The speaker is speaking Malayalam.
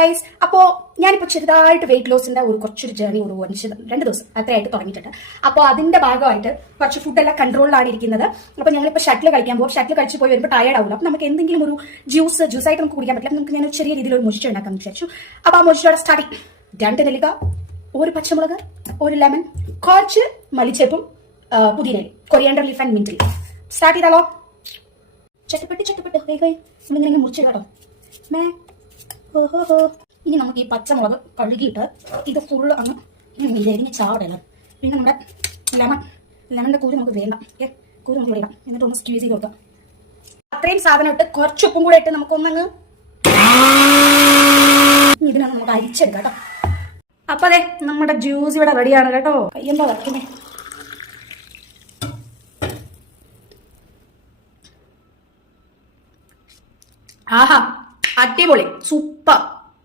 ഗൈസ്, അപ്പോൾ ഞാനിപ്പോൾ ചെറുതായിട്ട് വെയിറ്റ് ലോസിന്റെ കുറച്ചൊരു ജേർണി ഒരു 2 ദിവസം അത്രയായിട്ട് തുടങ്ങിയിട്ടുണ്ട്. അപ്പോൾ അതിന്റെ ഭാഗമായിട്ട് കുറച്ച് ഫുഡെല്ലാം കൺട്രോളിലാണ് ഇരിക്കുന്നത്. അപ്പോൾ ഞങ്ങളിപ്പോൾ ഷട്ടിൽ കളിക്കാൻ പോകും. ഷട്ടിൽ കളിച്ച് പോയി വരുമ്പോൾ ടയർഡ് ആവില്ല. അപ്പോൾ നമുക്ക് എന്തെങ്കിലും ഒരു ജ്യൂസായിട്ട് നമുക്ക് കുടിക്കാൻ പറ്റില്ല. നമുക്ക് ഞാൻ ചെറിയ രീതിയിൽ ഒരു മൊജിറ്റോ ഉണ്ടാക്കാമെന്ന് വിചാരിച്ചു. അപ്പോൾ ആ മൊജിറ്റോടെ സ്റ്റാർട്ടിങ് 2 നെല്ലിക്ക, 1 പച്ചമുളക്, 1 ലെമൺ, കുറച്ച് മല്ലിച്ചേപ്പും പുതിനയിലും, coriander leaf and mint leaf. Start ചെയ്താലോ? ചട്ടപ്പെട്ട് നമ്മളിങ്ങനെ മുറിച്ച് കേട്ടോ. ഇനി നമുക്ക് ഈ പച്ചമുളക് കഴുകിയിട്ട് ഇത് ഫുള്ള് അങ്ങ് ഇങ്ങനെ ചാടല. പിന്നെ നമ്മുടെ ലെമണിന്റെ കൂര് നമുക്ക് വേണ്ട. ഓക്കെ, കൂര് നമുക്ക് വേണം. എന്നിട്ട് ഒന്ന് സ്ക്വീസ് ചെയ്ത് കൊടുക്കാം. അത്രയും സാധനം ഇട്ട് കുറച്ച് ഉപ്പും കൂടെ ഇട്ട് നമുക്കൊന്നങ്ങ് ഇതിനൊന്ന് നമുക്ക് അരിച്ചെടുക്കാം കേട്ടോ. അപ്പൊ അതെ, നമ്മുടെ ജ്യൂസ് ഇവിടെ റെഡിയാണ് കേട്ടോ. എന്താ വരയ്ക്കുന്നേ? ആഹാ, അടിപൊളി, സൂപ്പർ.